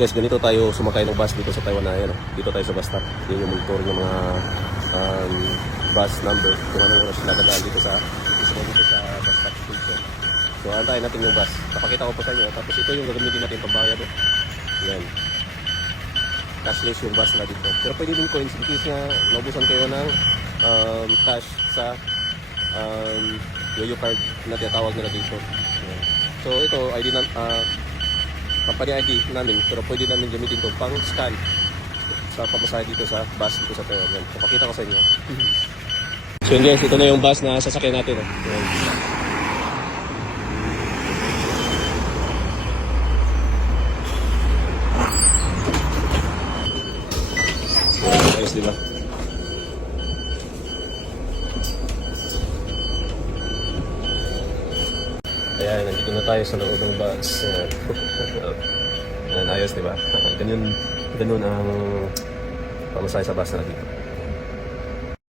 guys, ganito tayo sumakay ng bus dito sa Taiwan na yan. Dito tayo sa bus stop. Yun yung monitor ng mga bus number. Kung anong oras sila dadaan dito sa bus stop station. So antayin natin yung bus. Papakita ko po sa inyo. Tapos ito yung gagamitin natin pambayad. Yan. Cashless yung bus na dito. Pero pwede din coins in case nga naubusan kayo ng cash sa YOYO card na tinatawag nila dito. Yan. So ito ID na company ID namin, pero pwede namin gamitin ito pang scan sa pamasahe dito sa bus dito sa Taiwan. Yan. So pakita ko sa inyo. So yun guys, ito na yung bus na sasakyan natin. Yan. Ayos, diba? Ayan, nandito na tayo sa loob ng bus. Ayan, ayos, diba? Ganun ang pamasahe sa bus na dito.